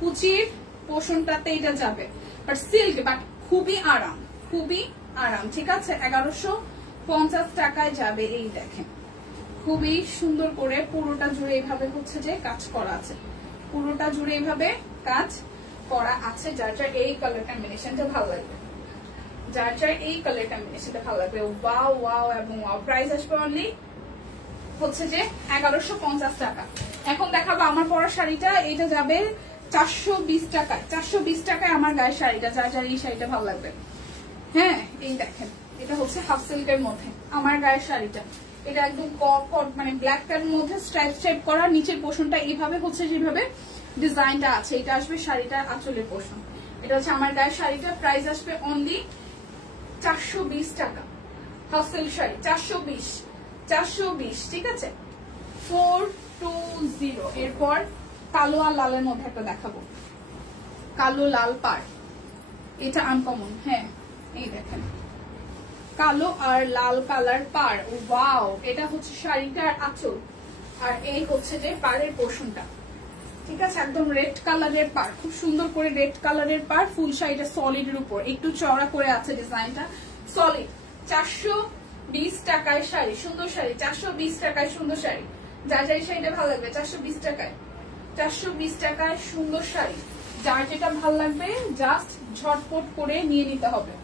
কুচির পোর্শনটাতে এটা যাবে, বাট সিল্ক, বাট খুবই আরাম, খুবই আরাম। ঠিক আছে, 1150 টাকায় যাবে। এই দেখেন খুবই সুন্দর করে পুরোটা জুড়ে এইভাবে হচ্ছে যে কাজ করা আছে, পুরোটা জুড়ে এইভাবে কাজ করা আছে। যার যার এই কালার কম্বিনেশনটা ভালো লাগবে, যার যার এই কালার কম্বিনেশনটা ভালো লাগবে। ওয়াও ওয়াও এবং ওয়াও। প্রাইস আসবে অনলি হচ্ছে যে 1150 টাকা। এখন দেখাবো আমার পরা শাড়িটা, এটা যাবে 420 টাকায়। 420 টাকায় আমার গায়ের শাড়িটা, যার যার এই শাড়িটা ভালো লাগবে। হ্যাঁ, এই দেখেন এটা হচ্ছে হাফ সিল্কের মধ্যে আমার গায়ের শাড়িটা। এটা একদম মানে ব্ল্যাক কালার মধ্যে স্ট্রাইপ স্ট্রাইপ করা, নিচের পোর্শনটা এইভাবে হচ্ছে যেভাবে ডিজাইনটা আছে। এটা আসবে শাড়িটার আঁচলের পোর্শন। এটা হচ্ছে আমার গায়ের শাড়িটা। প্রাইস আসবে অনলি 420 টাকা। Half silk sari 420। ঠিক আছে, 420। এরপর কালো আর লালের মধ্যে একটা দেখাবো, কালো লাল পাড়। এটা আনকমন। হ্যাঁ, এই দেখেন কালো আর লাল কালার পাড়। ওয়াও, এটা হচ্ছে শাড়িটার আঁচল, আর এই হচ্ছে যে পাড়ের পোর্শনটা। ঠিক আছে, একদম রেড কালারের পাড়, খুব সুন্দর করে রেড কালারের পাড়। ফুল শাড়িটা সলিডের উপর একটু চওড়া করে আছে ডিজাইনটা, সলিড। 420 টাকায় শাড়ি, সুন্দর শাড়ি। 420 টাকায় সুন্দর শাড়ি। যার যার শাড়িটা ভালো লাগবে 420 টাকায়, 420 টাকায় সুন্দর শাড়ি। যার যেটা ভালো লাগবে জাস্ট ঝটপট করে নিয়ে নিতে হবে।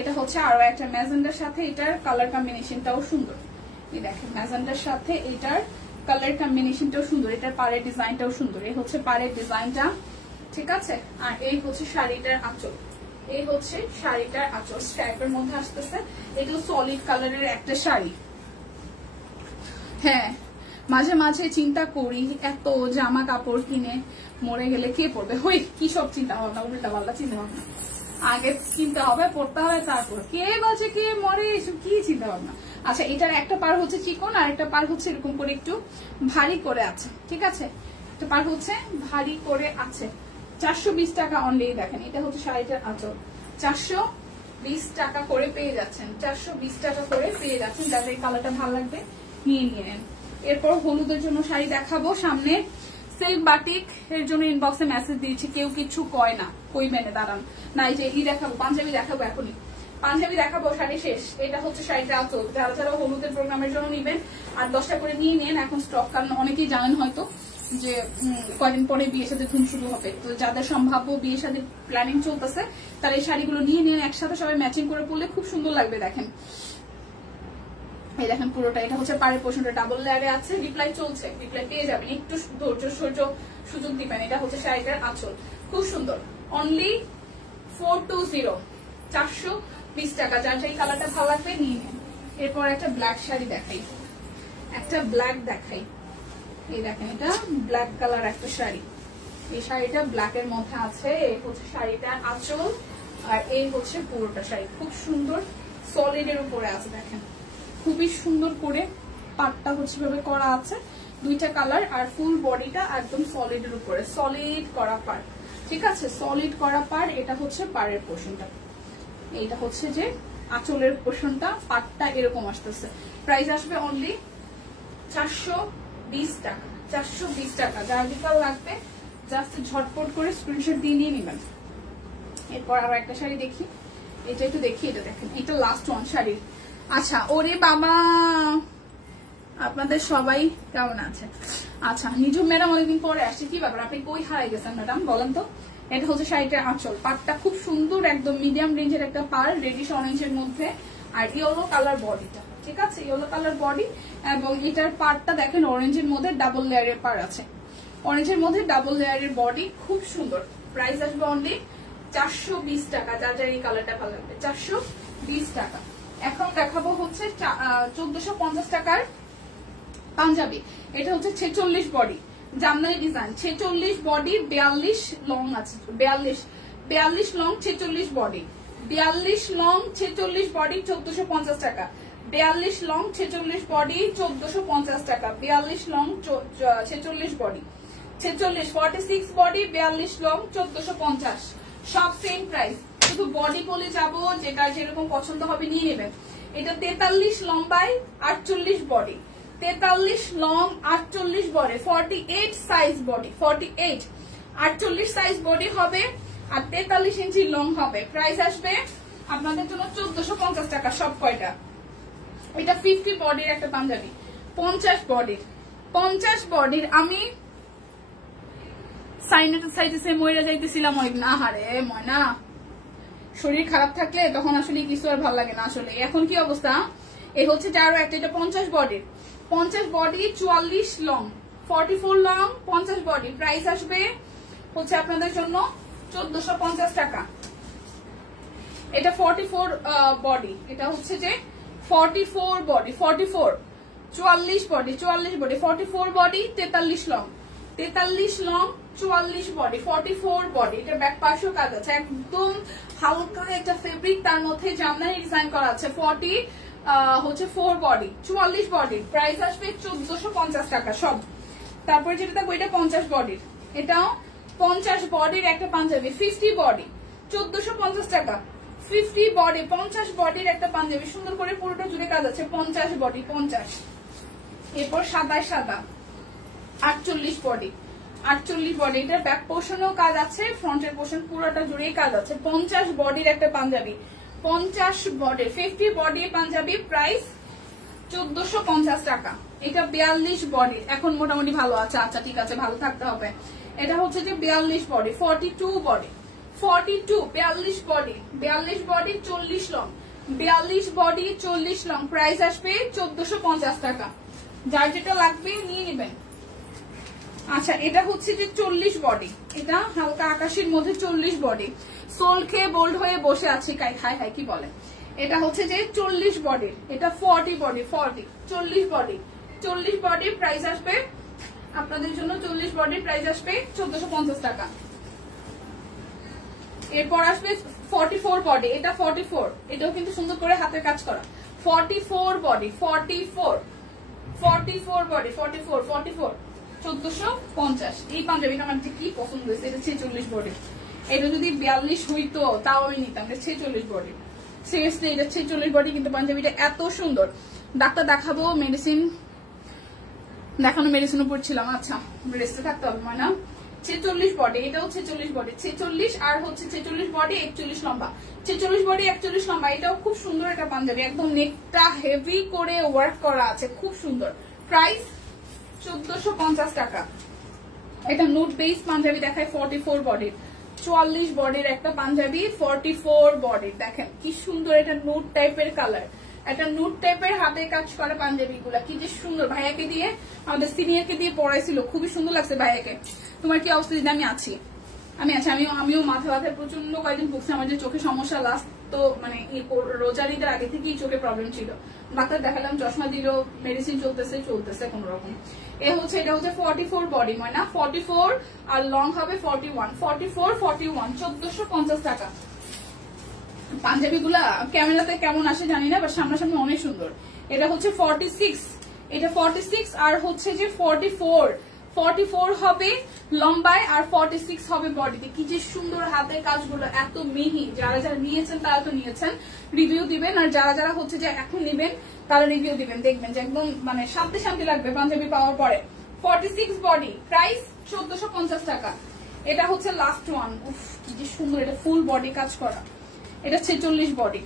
এটা হচ্ছে আরো একটা ম্যাজেন্ডার সাথে এটার কালার কম্বিনেশনটাও সুন্দর। এই দেখেন ম্যাজেন্ডার সাথে এটার কালার কম্বিনেশনটাও সুন্দর, এটার পাড়ের ডিজাইনটাও সুন্দর। এই হচ্ছে পাড়ের ডিজাইনটা, ঠিক আছে। আর এই হচ্ছে শাড়িটার আঁচল, এই হচ্ছে শাড়িটার আঁচল। স্ট্রাইপের মধ্যে আসতেছে। এগুলো সলিড কালারের একটা শাড়ি। হ্যাঁ, মাঝে মাঝে চিন্তা করি এত জামা কাপড় কিনে মরে গেলে কে পড়বে। হই কি সব চিন্তা ভাবনা, উল্টা পাল্টা চিন্তা ভাবনা। আগে কিনতে হবে, পড়তে হবে, তারপর কে বাজে কে মরে, এসব কি চিন্তা ভাবনা। আচ্ছা, এটার একটা পার হচ্ছে চিকন, আর একটা পার হচ্ছে এরকম করে একটু ভারী করে আছে। ঠিক আছে, একটা পার হচ্ছে ভারী করে আছে। 420 টাকা অনলি। দেখেন এটা হচ্ছে শাড়িটার আঁচল, 420 টাকা করে পেয়ে যাচ্ছেন, 420 টাকা করে পেয়ে যাচ্ছেন। যাদের এই কালারটা ভালো লাগবে নিয়ে নেন। এরপর হলুদের জন্য শাড়ি দেখাবো। সামনে সিল্ক বাটিক এর জন্য ইনবক্সে মেসেজ দিয়েছি, কেউ কিছু কয় না, কই মেনে দাঁড়ান না। এই যে দেখাবো, পাঞ্জাবি দেখাবো, এখনই পাঞ্জাবি দেখাবো, শাড়ি শেষ। এটা হচ্ছে শাড়িটা আঁচল। যারা যারা হলুদের প্রোগ্রামের জন্য নিবেন আর 10টা করে নিয়ে নেন এখন স্টক, কারণ অনেকেই জানেন হয়তো যে কয়েকদিন পরে বিয়ে শাদীর ধুম শুরু হবে। তো যাদের সম্ভাব্য বিয়ে শাদীর প্ল্যানিং চলতেছে তারা এই শাড়িগুলো নিয়ে নেন, একসাথে সবাই ম্যাচিং করে পরলে খুব সুন্দর লাগবে। দেখেন এই দেখেন পুরোটা, এটা হচ্ছে পাড়ের পোর্শনটা ডাবল লেয়ারে আছে। রিপ্লাই চলছে, রিপ্লাই পেয়ে যাবেন, একটু ধৈর্য সুযোগ দিবেন। এটা হচ্ছে শাড়িটার আঁচল, খুব সুন্দর। অনলি 420, 420 টাকা। যার যে কালারটা ভালো লাগবে নিয়ে নেন। এরপর একটা ব্ল্যাক শাড়ি দেখাই, একটা ব্ল্যাক দেখাই। এই দেখেন এটা ব্ল্যাক কালার একটা শাড়ি। এই শাড়িটা ব্ল্যাক এর মধ্যে আছে। এই হচ্ছে শাড়িটার আঁচল আর এই হচ্ছে পুরোটা শাড়ি, খুব সুন্দর সলিড এর উপরে আছে। দেখেন খুবই সুন্দর করে পাটটা হচ্ছে ভাবে করা আছে, দুইটা কালার, আর ফুল বডিটা একদম সলিড এর উপরে, সলিড করা পাড়। ঠিক আছে, সলিড করা পাড়। এটা হচ্ছে পাড়ের পোর্শনটা, এইটা হচ্ছে যে আঁচলের পোর্শনটা। পাটটা এরকম আসতেছে। প্রাইস আসবে অনলি 420 টাকা, 420 টাকা। যার যেটা লাগবে জাস্ট ঝটপট করে স্ক্রিনশট দিয়ে নিয়ে নেবেন। এরপর আবার একটা শাড়ি দেখি, এটা একটু দেখি। এটা দেখেন, এটা লাস্ট ওয়ান শাড়ি। আচ্ছা, ওরে বাবা, আপনাদের সবাই কেমন আছে? আচ্ছা, নিজুম ম্যাডাম অনেকদিন পরে আসছে, কি ব্যাপার, আপনি কই হারাই গেছেন ম্যাডাম বলেন তো? এটা হচ্ছে শাড়িটার আঁচল। পাটটা খুব সুন্দর, একদম মিডিয়াম রেঞ্জের একটা পার, রেডিশ অরেঞ্জের মধ্যে, আর ইয়েলো কালার বডিটা। ঠিক আছে, ইয়েলো কালার বডি, এবং এটার পাটটা দেখেন অরেঞ্জের মধ্যে ডাবল লেয়ারের পার আছে, অরেঞ্জের মধ্যে ডাবল লেয়ারের বডি, খুব সুন্দর। প্রাইস আসবে অনলি 420 টাকা। যার যার এই কালারটা ভালো লাগবে 420 টাকা। এখন দেখাবো হচ্ছে 1450 টাকার পাঞ্জাবি। এটা হচ্ছে 46 body, Jamdani design, 46 body, 42 long আছে, 42 লং, 46 বডি, 42 লং 46 বডি 1450 টাকা, 42 লং 46 বডি 1450 টাকা, 42 লং 46 বডি, 46 বডি 42 লং 1450। সব সেম প্রাইস, শুধু বডি বলে যাবো, যেটা যেরকম পছন্দ হবে নিয়ে নেবেন। এটা 43 লম্বায় 48 body, 43 long 48 body, 48 size body, 48 48 size body হবে আর 43 ইঞ্চি লং হবে। প্রাইস আসবে আপনাদের জন্য 1450 টাকা সব কয়টা। এটা 50 বডির একটা পাঞ্জাবি, 50 বডির। আমি সাইনাসাইটিসে মইরা যাইতেছিলাম অনেক, না হারে ময়না, শরীর খারাপ থাকলে তখন আসলে কিছু আর ভালো লাগে না আসলে। এখন কি অবস্থা, এই হচ্ছে যারও একটা, এটা 50 body, 44 long, 44 long, 50 body. Price আসবে হচ্ছে আপনাদের জন্য 1450 টাকা। এটা 44 বডি, এটা হচ্ছে যে 44 body, 44 44 body, 44 body, 43 long, 43 long, 44 body, 44 body. এটা ব্যাক পাশেও কাজ আছে, একদম হালকা একটা ফেব্রিক, তার মধ্যে জামদানি ডিজাইন করা আছে। 4 বডি, 44 বডি। প্রাইস আসবে 1450 টাকা সব। তারপরে যেটা থাকবে এটা 50 বডির, এটাও 50 বডির একটা পাঞ্জাবি, 50 বডি 1450 টাকা, 50 বডি 50 বডির একটা পাঞ্জাবি, সুন্দর করে পুরোটা জুড়ে কাজ আছে, 50 বডি 50। এরপর সাদা 48 বডি, 48 বডি। এটার ব্যাক পোর্শনেও কাজ আছে, ফ্রন্টের পোর্শন পুরোটা জুড়েই কাজ আছে। 50 বডির একটা Punjabi, 50 body, 50 body Punjabi. Price 1450 টাকা। এটা 42 বডি, এখন মোটামুটি ভালো আছে। আচ্ছা ঠিক আছে, ভালো থাকতে হবে। এটা হচ্ছে যে 42 body, 42 body, 42 42 body, 42 body 40 long, 42 body 40 long. Price আসবে 1450 টাকা। যার যেটা লাগবে নিয়ে নেবেন। আচ্ছা, এটা হচ্ছে যে 40 বডি, এটা হালকা আকাশের মধ্যে 40 বডি, সোল খেয়ে বোল্ড হয়ে বসে আছে, হাই হাই কি বলে। এটা হচ্ছে যে 40 বডির, এটা 40 বডি, 40 বডি, 40 বডি। প্রাইস আসবে আপনাদের জন্য 40 বডির প্রাইস আসবে 1450 টাকা। এরপর আসবে 44 বডি, এটা 44, এটাও কিন্তু সুন্দর করে হাতের কাজ করা। 44 বডি, 44 বডি, 44 1450। এই পাঞ্জাবিটা আমার কি পছন্দ হয়েছে, এটা 46 বডি, এটা যদি 42 হইতো তাও আমি নিতাম। 46 বডি, সিরিয়াসলি এটা 46 বডি, কিন্তু পাঞ্জাবিটা এত সুন্দর। ডাক্তার দেখাবো, মেডিসিন দেখানো, মেডিসিন উপর ছিলাম। আচ্ছা রেস্টে থাকতে হবে না। 46 বডি, এটাও 46 বডি, 46 আর হচ্ছে 46 বডি 41 লম্বা, 46 বডি 41 লম্বা। এটাও খুব সুন্দর একটা পাঞ্জাবি, একদম নেকটা হেভি করে ওয়ার্ক করা আছে, খুব সুন্দর। প্রাইস 1450 টাকা। এটা নোট বেস পাঞ্জাবি দেখায় 44 বডির, 44 বডির একটা পাঞ্জাবি, 44 বডির। দেখেন কি সুন্দর, এটা নোট টাইপের কালার, একটা নোট টাইপের হাতে কাজ করা পাঞ্জাবি গুলা কি যে সুন্দর। ভাইয়াকে দিয়ে, আমাদের সিনিয়রকে দিয়ে পড়াইছিল, খুবই সুন্দর লাগছে ভাইয়াকে। তোমার কি অবস্থা? দিদি আমি আছি। আমিও মাথা ব্যথায় প্রচন্ড কয়েকদিন ভুগছি। আমার যে চোখে সমস্যা, লাস্ট তো মানে রোজার ঈদের আগে থেকেই চোখে প্রবলেম ছিল। ডাক্তার দেখালাম, চশমা দিল, মেডিসিন চলতেছে কোন রকম। এটা হচ্ছে 44 বডি, মানে না 44 আর লং হবে 41, 44 41, 1450 টাকা। পাঞ্জাবি গুলা ক্যামেরাতে কেমন আসে জানি না, বাট সামনাসামনি অনেক সুন্দর। এটা হচ্ছে 46, এটা 46 আর হচ্ছে যে 44 হবে লম্বায় আর 46 হবে বডিতে। কি যে সুন্দর হাতের কাজগুলো, এত মিহি। যারা যারা নিয়েছেন তারা তো নিয়েছেন, রিভিউ দিবেন, আর যারা যারা হচ্ছে যে এখন নিবেন তারা রিভিউ দিবেন, দেখবেন যে একদম মানে শান্তি লাগবে পাঞ্জাবি পাওয়ার পরে। 46 বডি, প্রাইস 1450 টাকা। এটা হচ্ছে লাস্ট ওয়ান। উফ কি যে সুন্দর, এটা ফুল বডি কাজ করা, এটা 46 বডি,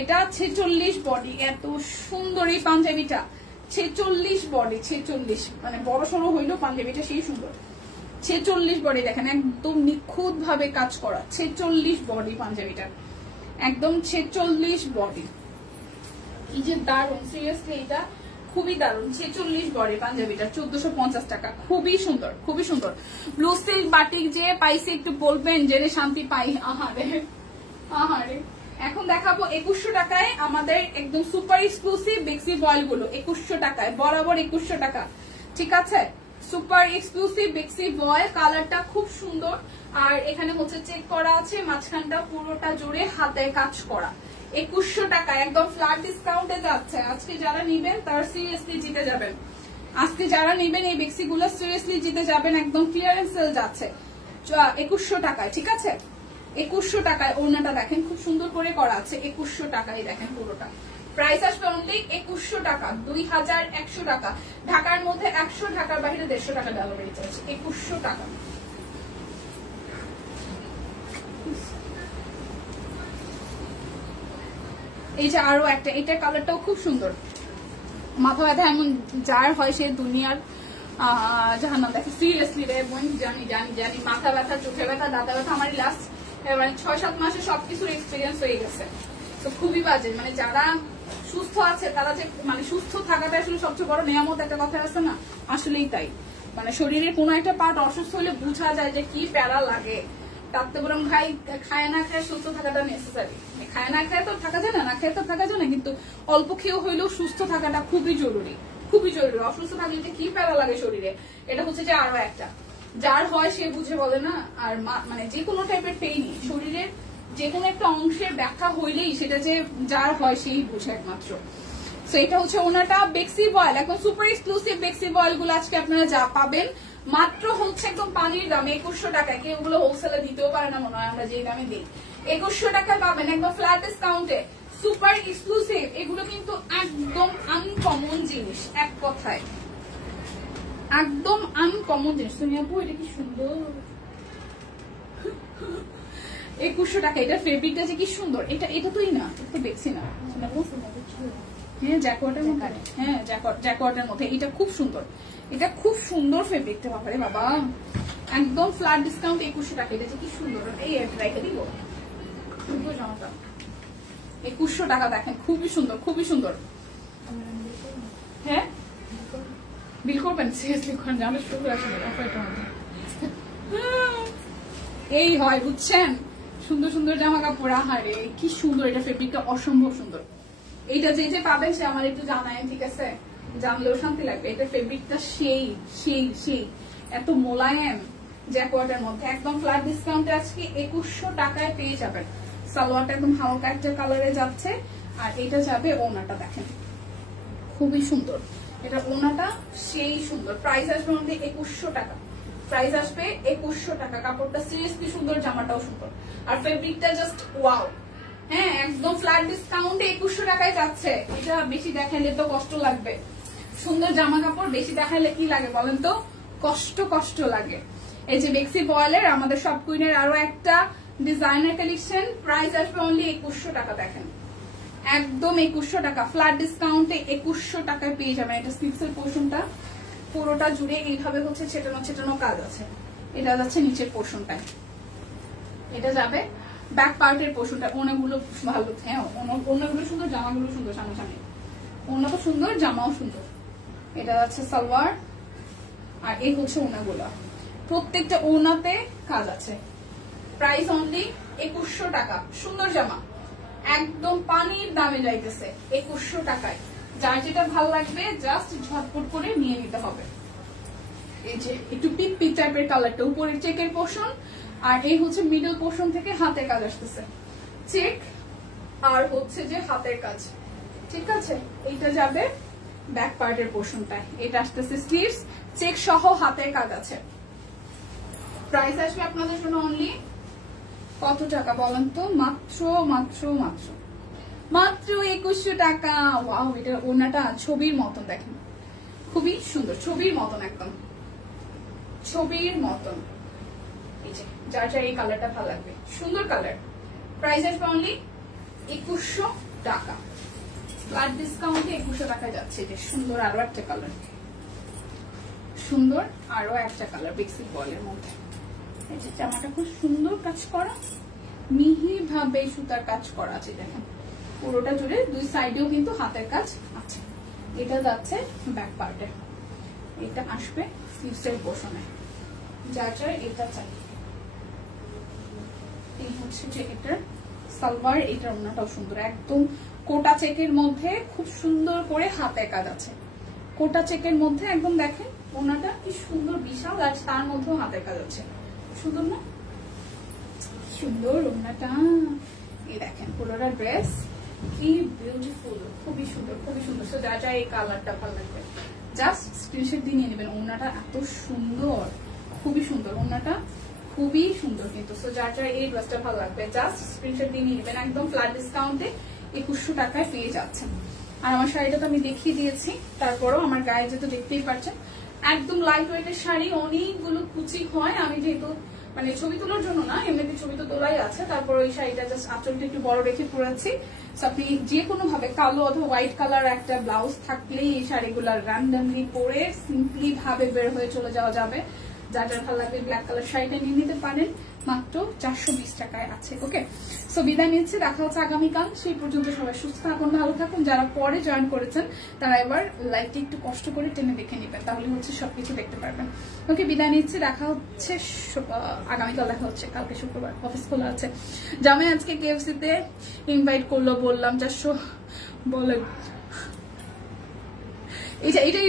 এটা 46 বডি। এত সুন্দর এই পাঞ্জাবিটা, 46 বডি, 46 মানে বড় সড়ো হইলো পাঞ্জাবিটা সেই সুন্দর। 46 বডি দেখেন, একদম নিখুঁত ভাবে কাজ করা, 46 বডি পাঞ্জাবিটা, একদম 46 বডি। এই যে দারুন, সিরিয়াসলি এটা খুবই দারুন। 46 বডি পাঞ্জাবিটা 1450 টাকা, খুবই সুন্দর, খুবই সুন্দর। ব্লু সিল্ক বাটিক যে পাইছে একটু বলবেন যে শান্তি পাই। আহারে এখন দেখাবো 2100 টাকায় আমাদের একদম সুপার এক্সক্লুসিভ বেক্সি বয়েল গুলো, 2100 টাকায়, বরাবর 2100 টাকা, ঠিক আছে। সুপার এক্সক্লুসিভ বেক্সি বয়েল, কালারটা খুব সুন্দর। আর এখানে হচ্ছে চেক করা আছে, মাঝখানটা পুরোটা জুড়ে হাতে কাজ করা। 2100 টাকা একদম ফ্ল্যাট ডিসকাউন্টে যাচ্ছে। আজকে যারা নিবেন তারা সিরিয়াসলি জিতে যাবেন, আজকে যারা নিবেন এই বেক্সি গুলো সিরিয়াসলি জিতে যাবেন, একদম ক্লিয়ারেন্স সেল যাচ্ছে 2100 টাকায়, ঠিক আছে। 2100 টাকায় ওড়নাটা দেখেন খুব সুন্দর করে করা আছে, 2100 টাকায় দেখেন পুরোটা। প্রাইস আসবে অনলি 2100 টাকা, 2100 টাকা। ঢাকার মধ্যে 100, ঢাকার বাইরে 150 টাকা ডেলিভারি চার্জ, 2100 টাকা। এই যে আরো একটা, এটা কালারটাও খুব সুন্দর। মাথা ব্যথা এমন যার হয় সে দুনিয়ার জাহান্নাম দেখে, সিরিয়াসলি রে বোন, জানি জানি জানি। মাথা ব্যথা, চোখে ব্যথা, দাঁতা ব্যথা আমার লাস্ট মানে 6-7 মাসে সবকিছুর এক্সপিরিয়েন্স হয়ে গেছে। তো খুবই বাজে, মানে যারা সুস্থ আছে তারা যে মানে সুস্থ থাকাটা আসলে সবচেয়ে বড় নিয়ামত, একটা কথা আছে না, আসলেই তাই। মানে শরীরের কোনো একটা পার্ট অসুস্থ হলে বোঝা যায় যে কি প্যারা লাগে। তাতে বরং ভাই খায় না খায় সুস্থ থাকাটা নেসেসারি। খায় না খায় তো থাকা যায় না, না খেয়ে তো থাকা যায় না, কিন্তু অল্প খেয়েও হইলেও সুস্থ থাকাটা খুবই জরুরি, খুবই জরুরি। অসুস্থ থাকলে যে কি প্যারা লাগে শরীরে, এটা হচ্ছে যে আরো একটা। যার হয় সে বুঝে বলে না। আর মানে যে কোনো টাইপের পেইনই, শরীরের যে কোনো একটা অংশের ব্যথা হইলেই সেটা যে যার হয় সেই বুঝে একমাত্র। তো এটা হচ্ছে ওনাটা বেক্সি বয়েল, একদম সুপার এক্সক্লুসিভ বেক্সি বয়েল গুলো আজকে আপনারা যা পাবেন মাত্র হচ্ছে একদম পানির দাম 2100 টাকায়। কেউ ওগুলো হোলসেলে দিতেও পারে না মনে হয়, আমরা যে দামে দিই 2100 টাকায় পাবেন একদম ফ্ল্যাট ডিসকাউন্টে, সুপার এক্সক্লুসিভ। এগুলো কিন্তু একদম আনকমন জিনিস, এক কথায় একদম আনকমন জিনিস। তুমি আপু এটা কি সুন্দর, 2100 টাকা। এটা ফেব্রিকটা যে কি সুন্দর, এটা তোই না, এটা তো দেখছি না। হ্যাঁ জ্যাকওয়ার্ডের মধ্যে, হ্যাঁ জ্যাকওয়ার্ডের মধ্যে, এটা খুব সুন্দর, এটা খুব সুন্দর ফেব্রিকটা। বাবারে বাবা, একদম ফ্ল্যাট ডিসকাউন্ট 2100 টাকা। এটা যে কি সুন্দর, এই রেখে দিব সুন্দর জামাটা, 2100 টাকা দেখেন, খুবই সুন্দর, খুবই সুন্দর। হ্যাঁ বিল করবেন, সিরিয়াসলি করেন, জানো শুরু আসলে অফারটার মধ্যে এই হয় বুঝছেন, সুন্দর সুন্দর জামা কাপড়। আহারে কি সুন্দর, এটা ফেব্রিকটা অসম্ভব সুন্দর। এইটা যে যে পাবেন সে আমার একটু জানায়, ঠিক আছে, জানলেও শান্তি লাগবে। এটা ফেব্রিকটা সেই সেই সেই এত মোলায়েম, জ্যাকওয়ার্ডের মধ্যে একদম ফ্ল্যাট ডিসকাউন্টে আজকে 2100 টাকায় পেয়ে যাবেন। সালোয়ারটা একদম হালকা একটা কালারে যাচ্ছে, আর এটা যাবে ওনাটা দেখেন খুবই সুন্দর, এটা ওনাটা সেই সুন্দর। প্রাইস আসবে আমাদের 2100 টাকা, প্রাইস আসবে 2100 টাকা। কাপড়টা সিরিয়াসলি সুন্দর, জামাটাও সুন্দর, আর ফেব্রিকটা জাস্ট ওয়াও। হ্যাঁ, একদম ফ্ল্যাট ডিসকাউন্টে 2100 টাকায় যাচ্ছে। এটা বেশি দেখাইলে তো কষ্ট লাগবে। সুন্দর জামা কাপড় বেশি দেখাইলে কি লাগে বলেন তো, কষ্ট লাগে। এই যে বেক্সি বয়েলের আমাদের সব কুইনের আরো একটা ডিজাইনার কালেকশন, প্রাইস আসবে অনলি 2100 টাকা। দেখেন একদম 2100 টাকা, ফ্ল্যাট ডিসকাউন্টে 2100 টাকায় পেয়ে যাবেন। এটা স্লিভসের পোর্শনটা পুরোটা জুড়ে এইভাবে হচ্ছে ছেটানো কাজ আছে। এটা যাচ্ছে নিচের পোর্শনটায়, এটা যাবে ব্যাক পার্টের পোর্শনটা। ওনাগুলো ভালো, হ্যাঁ ওনাগুলো সুন্দর, জামাগুলো সুন্দর, সামনাসামনি ওনা তো সুন্দর, জামাও সুন্দর। এটা যাচ্ছে সালোয়ার, আর এই হচ্ছে ওনাগুলো, প্রত্যেকটা ওনাতে কাজ আছে। প্রাইস অনলি 2100 টাকা। সুন্দর জামা, একদম পানির দামে যাইতেছে 2100 টাকায়। যার যেটা ভালো লাগবে জাস্ট ঝটপট করে নিয়ে নিতে হবে। এই যে একটু পিক পিক টাইপের কালারটা, উপরের চেকের পোর্শন, আর এই হচ্ছে মিডল পোর্শন থেকে হাতের কাজ আসতেছে, চেক আর হচ্ছে যে হাতের কাজ, ঠিক আছে। এইটা যাবে ব্যাক পার্টের পোর্শনটায়, এটা আসতেছে স্লিভস, চেক সহ হাতের কাজ আছে। প্রাইস আসবে আপনাদের জন্য অনলি কত টাকা বলেন তো, মাত্র 2100 টাকা। ওয়াও, এটা ওনাটা ছবির মতন, দেখেন খুবই সুন্দর, ছবির মতন, একদম ছবির মতন। এই যে যার যার এই কালারটা ভালো লাগবে, সুন্দর কালার। প্রাইস আসবে অনলি 2100 টাকা, ফ্ল্যাট ডিসকাউন্টে 2100 টাকায় যাচ্ছে। এটা সুন্দর আরো একটা কালার, সুন্দর আরো একটা কালার বেক্সি বয়েলের মধ্যে। এই যে জামাটা খুব সুন্দর কাজ করা, মিহি ভাবে সুতার কাজ করা আছে, দেখেন পুরোটা জুড়ে, দুই সাইডেও কিন্তু হাতের কাজ আছে। এটা যাচ্ছে ব্যাক পার্টে, এটা আসবে স্লিভসের পোর্শনে, যার যার এটা চাই। এই হচ্ছে যে এটার সালোয়ার, এটার ওনাটাও সুন্দর, একদম কোটা চেকের মধ্যে খুব সুন্দর করে হাতের কাজ আছে। কোটা চেকের মধ্যে একদম দেখেন ওনাটা কি সুন্দর, বিশাল, আর তার মধ্যেও হাতের কাজ আছে। সুন্দর না, সুন্দর ওনাটা। এই দেখেন পুরোটা ড্রেস কি বিউটিফুল, খুবই সুন্দর, খুবই সুন্দর। তো যা যা এই কালারটা ভালো লাগবে জাস্ট স্ক্রিনশট দিয়ে নিয়ে নেবেন। ওনাটা এত সুন্দর, খুবই সুন্দর, ওনাটা খুবই সুন্দর কিন্তু। তো যার যার এই ড্রেসটা ভালো লাগবে জাস্ট স্ক্রিনশট দিয়ে নিয়ে নেবেন। একদম ফ্ল্যাট ডিসকাউন্টে 2100 টাকায় পেয়ে যাচ্ছেন। আর আমার শাড়িটা তো আমি দেখিয়ে দিয়েছি, তারপরেও আমার গায়ে যেহেতু দেখতেই পাচ্ছেন একদম লাইট ওয়েটের শাড়ি, অনেকগুলো কুচি হয়। আমি যেহেতু মানে ছবি তোলার জন্য না, এমনিতে ছবি তো তোলাই আছে, তারপর ওই শাড়িটা জাস্ট আঁচলটা একটু বড় রেখে পরেছি। আপনি যে কোনো ভাবে কালো অথবা হোয়াইট কালার একটা ব্লাউজ থাকলেই এই শাড়িগুলো র্যান্ডমলি পরে সিম্পলি ভাবে বের হয়ে চলে যাওয়া যাবে। যার যার ভালো লাগবে ব্ল্যাক কালার শাড়িটা নিয়ে নিতে পারেন, মাত্র 420 টাকায় আছে। ওকে, সো বিদায় নিচ্ছি, দেখা হচ্ছে আগামীকাল। সেই পর্যন্ত সবাই সুস্থ থাকুন, ভালো থাকুন। যারা পরে জয়েন করেছেন তারা এবার লাইভটি একটু কষ্ট করে টেনে দেখে নেবেন, তাহলে হচ্ছে সবকিছু দেখতে পারবেন। ওকে, বিদায় নিচ্ছি, দেখা হচ্ছে আগামীকাল, দেখা হচ্ছে কালকে শুক্রবার, অফিস খোলা আছে। জামাই আজকে KFC-তে ইনভাইট করলো, বললাম 400 বলেন।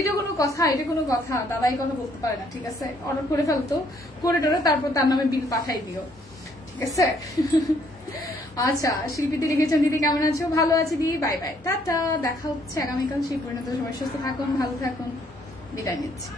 এটা কোনো কথা, এটা কোনো কথা, দাদাই কথা বলতে পারে না, ঠিক আছে। অর্ডার করে ফেলতো, করে টোরে তারপর তার নামে বিল পাঠাই দিও, ঠিক আছে। আচ্ছা, শিল্পীতে লিখেছেন দিদি কেমন আছো? ভালো আছি দিদি, বাই বাই, টাটা, দেখা হচ্ছে আগামীকাল। সেই পরিণত সবাই সুস্থ থাকুন, ভালো থাকুন, বিদায় নিচ্ছি।